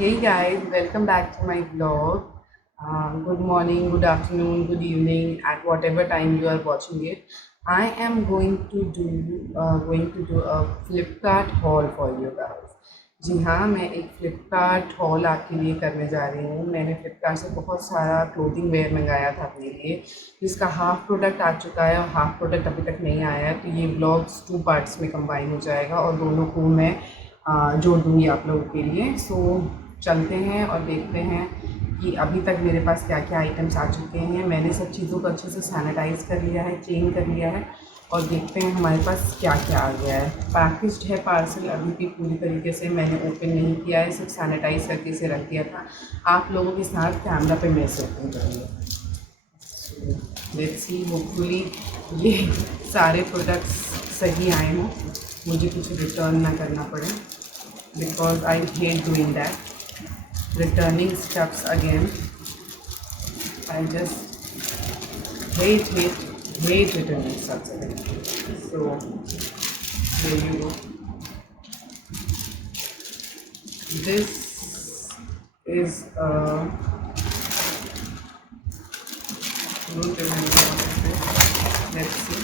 Hey guys, welcome back to my vlog. Good morning, good afternoon, good evening, at whatever time you are watching it. I am going to do a Flipkart haul for you guys. जी हाँ, मैं एक फ्लिपकार्ट हॉल आपके लिए करने जा रही हूँ। मैंने फ्लिपकार्ट से बहुत सारा क्लोथिंग वेयर मंगाया था अपने लिए, जिसका हाफ़ प्रोडक्ट आ चुका है और हाफ़ प्रोडक्ट अभी तक नहीं आया है। तो ये ब्लॉग्स 2 पार्ट्स में कंबाइन हो जाएगा और दोनों को मैं जोड़ दूँगी आप लोगों के लिए। सो चलते हैं और देखते हैं कि अभी तक मेरे पास क्या क्या आइटम्स आ चुके हैं। मैंने सब चीज़ों को अच्छे से सैनिटाइज़ कर लिया है, क्लीन कर लिया है और देखते हैं हमारे पास क्या क्या आ गया है। पैकेज्ड है पार्सल, अभी भी पूरी तरीके से मैंने ओपन नहीं किया है, सिर्फ सैनिटाइज़ करके इसे रख दिया था आप लोगों के साथ कैमरा पे मैं से ओपन करूँगी। लेट्स सी, होपफुली ये सारे प्रोडक्ट्स सही आए हों, मुझे कुछ रिटर्न ना करना पड़े, because I hate doing that, returning stuffs again. I just hate returning stuffs again. So there you go. This is don't remember what is this. Let's see.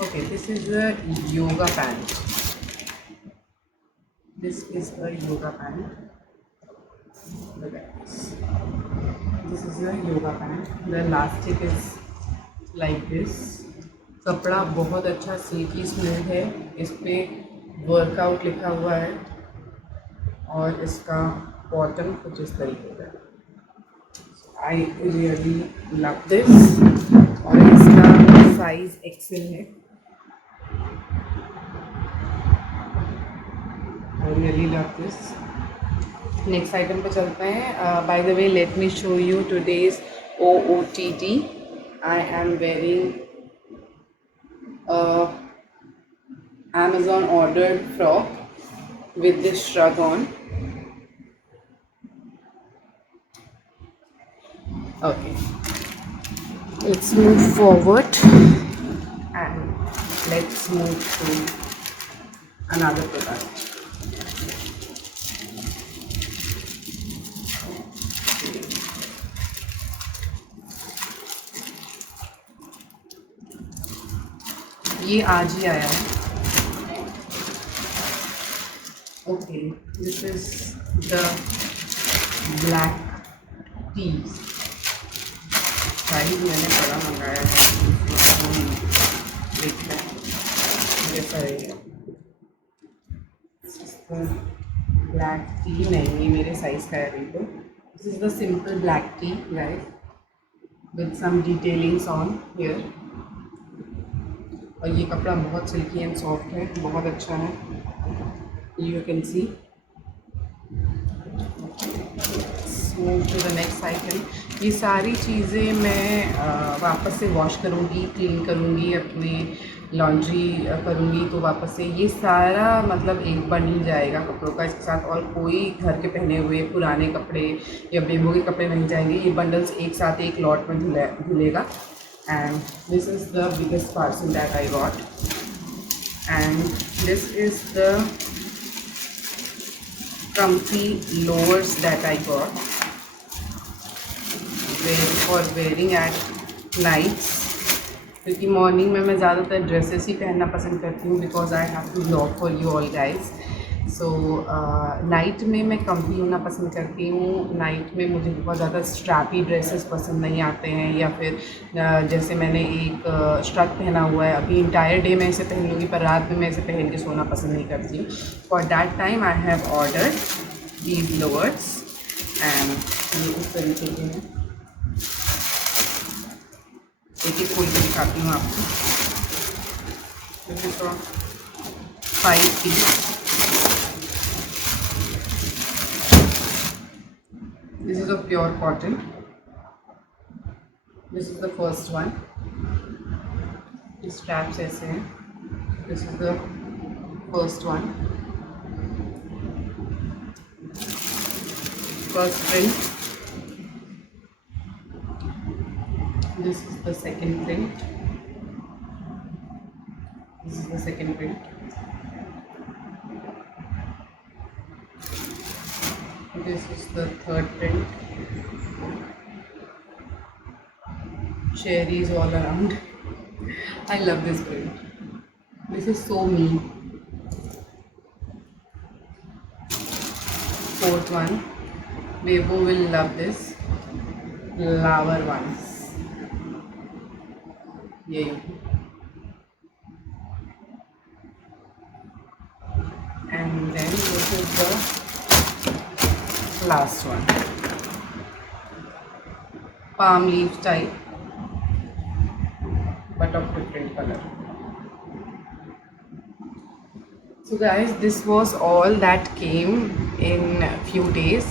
Okay, this is a yoga pant. This is a yoga pant. Look at this. This is a yoga pant. The elastic is like this. कपड़ा बहुत अच्छा silkie smooth है, इस पे वर्कआउट लिखा हुआ है और इसका बॉटम कुछ इस तरीके का है। आई रियली लव दिस और इसका साइज एक्सेल है। I really love this. Next item पे चलते हैं। By the way, let me show you today's OOTD. I am wearing Amazon ordered frock with this shrug on. Okay, let's move forward and let's move to another product. ये आज ही आया है। Okay, this is the black T. Size मैंने बड़ा मंगाया है, देखते हैं कैसा रहेगा। ब्लैक टी नहीं, ये मेरे साइज़ का है अभी। तो this is the simple black tee guys with some detailings on here. और ये कपड़ा बहुत सिल्की एंड सॉफ्ट है, बहुत अच्छा है, you can see. Move to the next item. ये सारी चीज़ें मैं वापस से वॉश करूँगी, क्लीन करूँगी, अपनी लॉन्ड्री करूँगी, तो वापस से ये सारा मतलब एक बन ही जाएगा कपड़ों का इसके साथ। और कोई घर के पहने हुए पुराने कपड़े या बेबो के कपड़े नहीं जाएंगे, ये बंडल्स एक साथ एक लॉट में धुलेगा। And this is the biggest parcel that I got and this is the comfy lowers that I got for wearing at nights, क्योंकि मॉर्निंग में मैं ज़्यादातर ड्रेसेस ही पहनना पसंद करती हूँ because I have to vlog for you all guys. So night में मैं कम्फी होना पसंद करती हूँ। नाइट में मुझे बहुत ज़्यादा स्ट्रैपी ड्रेसेस पसंद नहीं आते हैं, या फिर जैसे मैंने एक स्ट्रक पहना हुआ है, अभी इंटायर डे मैं इसे पहन लूँगी पर रात में मैं इसे पहन के सोना पसंद नहीं करती हूँ। For that time I have ordered these lowers and ये इस तरीके के हैं। एक एक खोल के दिखाती हूँ आपको। This is from 5 piece. This is of pure cotton. This is the first one. Straps ऐसे हैं. This is the first one. First print. This is the second print. This is the second print. This is the third print. Cherries all around. I love this print. This is so me. Fourth one. Bebo will love this. Flower ones. Yay. And then this is the last one. Palm leaf type, but of different color. So guys, this was all that came in a few days.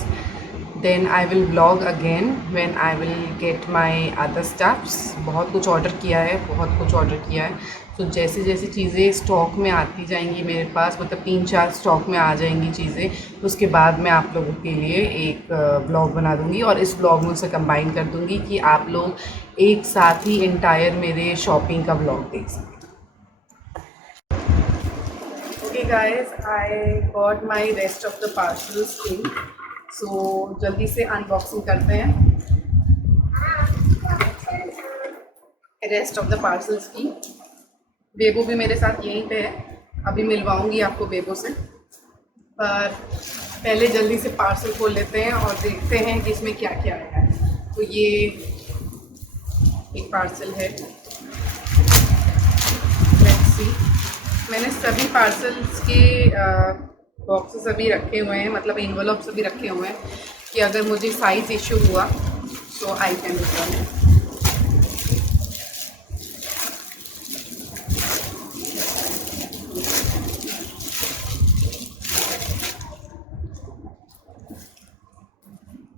Then I will vlog again when I will get my other stuffs. बहुत कुछ ऑर्डर किया है, तो जैसे जैसे चीज़ें स्टॉक में आती जाएंगी मेरे पास, मतलब 3-4 स्टॉक में आ जाएंगी चीज़ें, उसके बाद मैं आप लोगों के लिए एक ब्लॉग बना दूंगी और इस ब्लॉग में उसे कंबाइन कर दूंगी कि आप लोग एक साथ ही एंटायर मेरे शॉपिंग का ब्लॉग देख सकें. Okay guys, I got my rest of the parcels in. So जल्दी से अनबॉक्सिंग करते हैं रेस्ट ऑफ द पार्सल्स की. बेबो भी मेरे साथ यहीं पे है, अभी मिलवाऊंगी आपको बेबो से, पर पहले जल्दी से पार्सल खोल लेते हैं और देखते हैं कि इसमें क्या क्या आया है. तो ये एक पार्सल है. Let's see. मैंने सभी पार्सल्स के बॉक्सेस अभी रखे हुए हैं, मतलब इन्वेलप्स अभी रखे हुए हैं कि अगर मुझे साइज़ इशू हुआ तो I can return.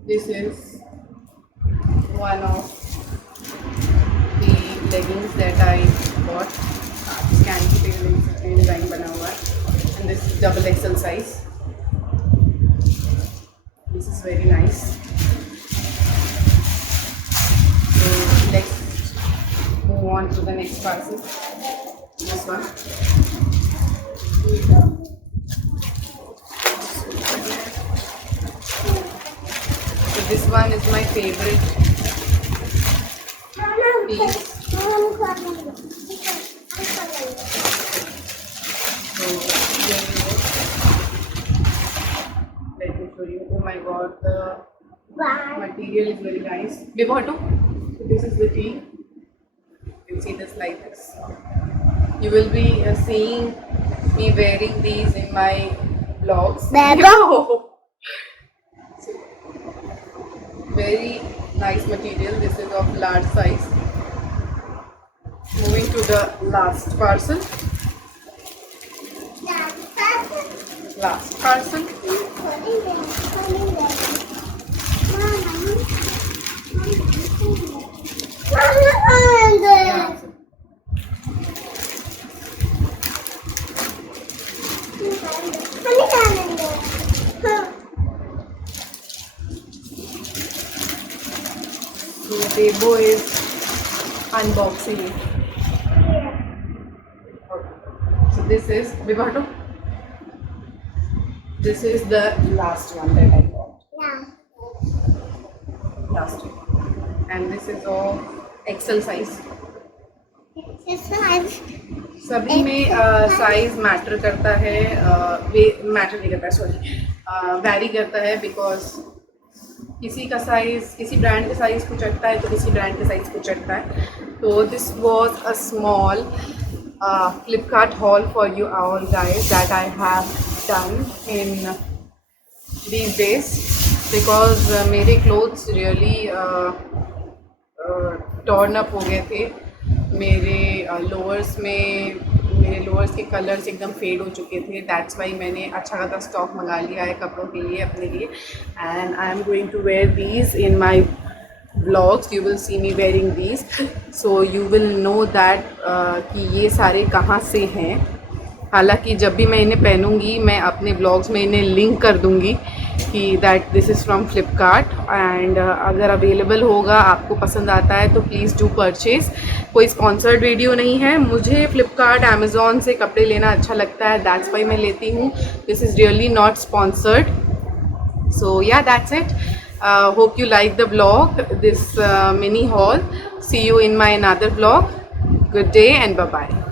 This is one of the leggings that I bought. Scan की पे डिज़ाइन बना हुआ है. And this is double XL size. This is very nice. So let's move on to the next parcel. This one. So this one is my favorite piece. So here we go. Let me show you. Oh my god, the material is very nice. Bebato. So this is the tee. You can see this like this. You will be seeing me wearing these in my vlogs. So, very nice material. This is of large size. Moving to the last parcel. Last parcel. Yeah. So Bebo is unboxing it. Okay. So this is Bebato. This is the last one that I got. Last one. And this is all XL size. सभी में size matter करता है, मैटर नहीं करता है, sorry, vary करता है, बिकॉज किसी का साइज़, किसी ब्रांड का साइज़ कुछ अटता है तो किसी ब्रांड का साइज़ कुछ अटता है. तो this was a small Flipkart haul for you all guys that I have done in these days, because मेरे clothes really torn up हो गए थे. मेरे लोअर्स के कलर्स एकदम फेड हो चुके थे. दैट्स वाई मैंने अच्छा खासा स्टॉक मंगा लिया है कपड़ों के लिए अपने लिए. And I am going to wear these in my blogs. You will see me wearing these, so you will know that कि ये सारे कहाँ से हैं. हालांकि जब भी मैं इन्हें पहनूंगी मैं अपने ब्लॉग्स में इन्हें लिंक कर दूंगी कि that this is from Flipkart. And अगर अवेलेबल होगा, आपको पसंद आता है तो प्लीज़ डू परचेज़. कोई स्पॉन्सर्ड वीडियो नहीं है. मुझे फ्लिपकार्ट अमेज़ॉन से कपड़े लेना अच्छा लगता है, दैट्स वाई मैं लेती हूँ. This is really not sponsored. So yeah, that's it. Hope you like the vlog, this mini haul. See you in my another vlog. Good day and bye bye.